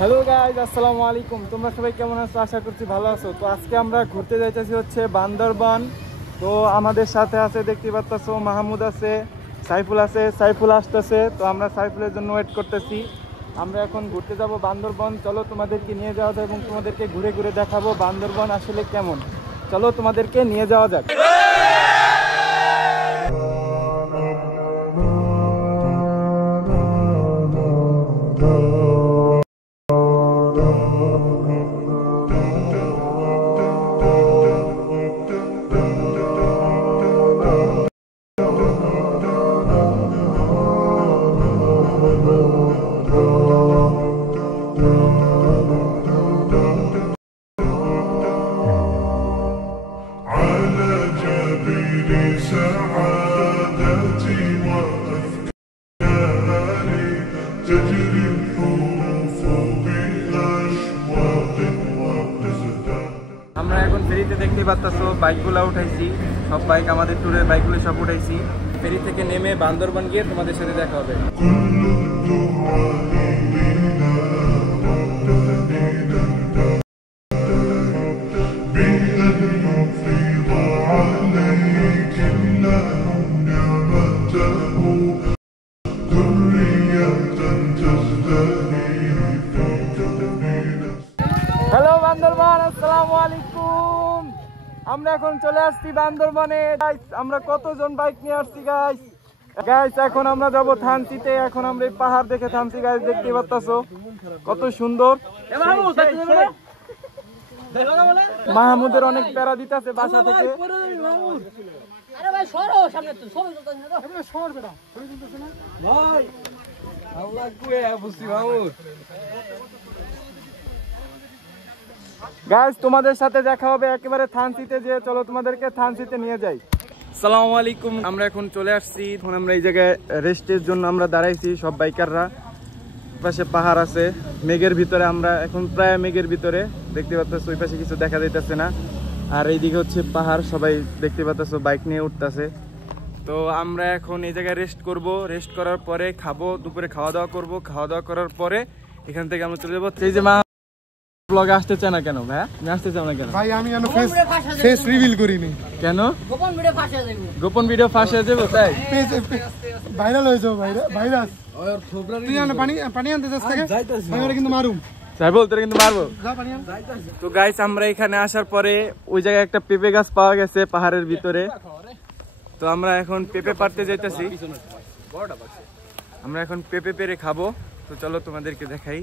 Hello guys, আসসালামু আলাইকুম। তোমরা সবাই কেমন আছো? আশা করছি ভালো আছো। তো আজকে আমরা ঘুরতে যাইতেছি হচ্ছে বান্দরবান। তো আমাদের সাথে আছে, দেখতে পাচ্ছো, মাহমুদ আছে, সাইফুল আছে। সাইফুল আসতেছে, তো আমরা সাইফুলের জন্য ওয়েট করতেছি। আমরা এখন ঘুরতে যাব বান্দরবান। চলো তোমাদেরকে নিয়ে যাওয়া যায় এবং তোমাদেরকে ঘুরে ঘুরে দেখাবো বান্দরবান আসলে কেমন। চলো তোমাদেরকে নিয়ে যাওয়া যাক। আমরা এখন ফেরিতে দেখতে পাচ্ছো বাইকগুলো উঠাইছি, সব বাইক আমাদের ট্যুরের বাইকগুলো সব উঠাইছি। ফেরি থেকে নেমে বান্দরবান গিয়ে তোমাদের সাথে দেখা হবে। হ্যালো বান্দরবান, আসসালামু আলাইকুম। আমরা এখন চলে আসছি বান্দরবানে। আমরা কতজন বাইক নিয়ে আসছি গাইস। এখন আমরা যাব থানচিতে। এখন আমরা এই পাহাড় দেখে থামছি গাইস, দেখতে পাচ্ছো কত সুন্দর। মাহমুদের অনেক প্যারা দিতেছে বাসা থেকে। গাইস, তোমাদের সাথে দেখা হবে একেবারে থানচিতে। যে চলো তোমাদেরকে থানচিতে নিয়ে যাই। আসসালামু আলাইকুম। আমরা এখন চলে আসছি। এখন আমরা এই জায়গায় রেস্টের জন্য আমরা দাঁড়াইছি, সব বাইকাররা। পাশে পাহাড় আছে, মেঘের ভিতরে। আমরা এখন প্রায় মেঘের ভিতরে, দেখতে পাচ্ছ ওই পাশে কিছু দেখা যাইতেছে না। আর এইদিকে হচ্ছে পাহাড়, সবাই দেখতে পাচ্ছ বাইক নিয়ে উঠতেছে। তো আমরা এখন এই জায়গায় রেস্ট করব। রেস্ট করার পরে খাবো, দুপুরে খাওয়া দাওয়া করব। খাওয়া দাওয়া করার পরে এখান থেকে আমরা চলে যাবো। এই যে মা ব্লগে আসতে চায় না কেন ভাই? আমি আসতে চাও না কেন ভাই? আমি ফেস রিভিল করিনি কেন? গোপন ভিডিও ফাঁস হয়ে যাবো তাই ভাইরাল হয়ে যাবো। ভাইরাস তুই পানি আনতে যাস থেকে কিন্তু মারুম। সাইফুল তোরে কিন্তু মারবো। তো গাইস, আমরা এখানে আসার পরে ওই জায়গায় একটা পেঁপে গাছ পাওয়া গেছে পাহাড়ের ভিতরে। তো আমরা এখন পেঁপে পাড়তে যাইতেছি। আমরা এখন পেঁপে পেরে খাবো। তো চলো তোমাদেরকে দেখাই।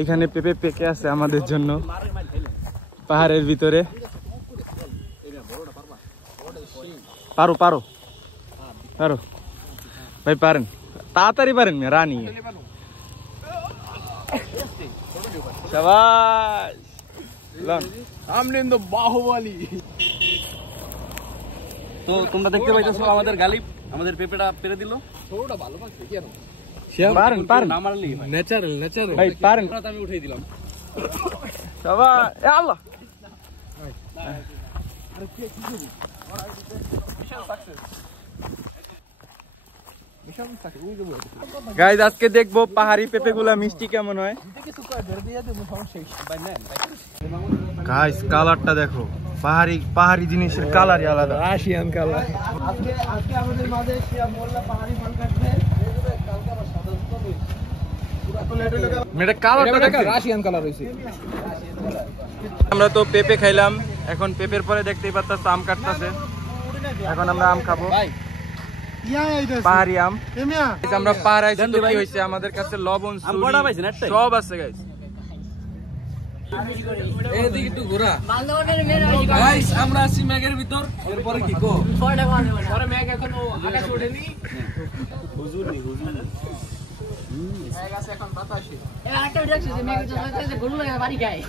এখানে পেঁপে পেকে আছে আমাদের জন্য পাহাড়ের ভিতরে। পারো পারো পারো ভাই, পারেন, তাড়াতাড়ি পারেন রানী। শাবাশ, বাহুবলী। তো তোমরা দেখতে পাইতেছো আমাদের গালিব আমাদের পেঁপেটা পেরে দিল। ভালো লাগছে কি আর পারেন পারেন, না মারলেই হয়। ন্যাচারাল ভাই পারেন। আমি উঠাই দিলাম। শাবাশ, এ আল্লাহ। গাইস, আজকে দেখবো পাহাড়ি পেঁপে গুলা মিষ্টি কেমন হয়। গাইস, কালারটা দেখো, পাহাড়ি জিনিসের কালারই আলাদা, রাশিয়ান কালার। আজকে আমাদের মাঝে শিয়া মোল্লা পাহাড়ি ফল কাটছে। রাশিয়ান কালার হইছে। আমরা তো পেঁপে খাইলাম, এখন পেঁপের পরে দেখতেই পাচ্ছ আম কাটতেছে। এখন আমরা আম খাবো, পাহাড়ি আম। আমরা পাহাড় আইছি তো কি হইছে, আমাদের কাছে লবণ সব আছে গাইস। এদিকে একটু ঘোরা গাইস, আমরা আছি মেঘের ভিতর। এরপরে কি কো পরে মেঘ এখনো আকাশে ওঠেনি। হুজুর মেঘ আছে এখন বাতাসে। একটা দেখছিস মেঘ যখন গরু লাগে বাড়ি গায়।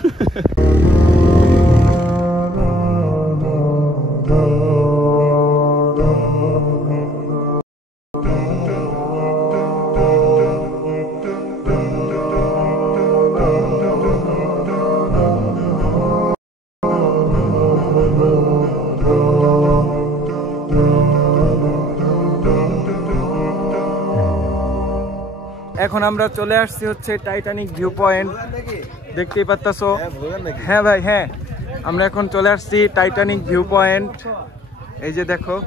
এখন আমরা চলে আসছি হচ্ছে টাইটানিক ভিউ পয়েন্ট, দেখতেই পাচ্তাছো। হ্যাঁ ভাই, হ্যাঁ আমরা এখন চলে আসছি টাইটানিক ভিউ পয়েন্ট। এই যে দেখো,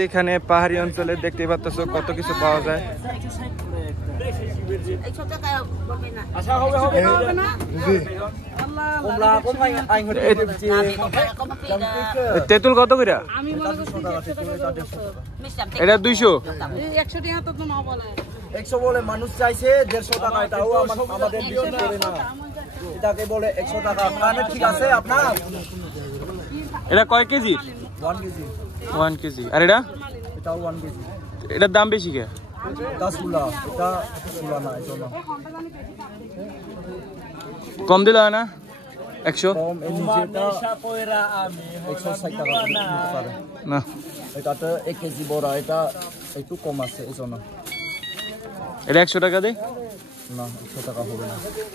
যেখানে পাহাড়ি অঞ্চলে দেখতেই পাচ্ছ কত কিছু পাওয়া যায়। তেঁতুল কত করে? এটা 200। 100 বলে মানুষ চাইছে 150 টাকা, এটাও আমাদের বিক্রি করে না, এটাকে বলে 100 টাকা। কানে ঠিক আছে আপনার? এটা কয় কেজি? 1 কেজি। 1 কেজি। আর এটা? এটাও 1 কেজি। এটার দাম বেশি কে? এটা সুলা, এটা সুলা না, এটা না। কম দিলে হয় না? 100? কম এর নিচেটা 160 টাকা নিতে পারে না। এটাতে 1 কেজি বড়, এটা একটু কম আছে, এই জন্য। এটা 100 টাকা দে না, 100 টাকা হবে না।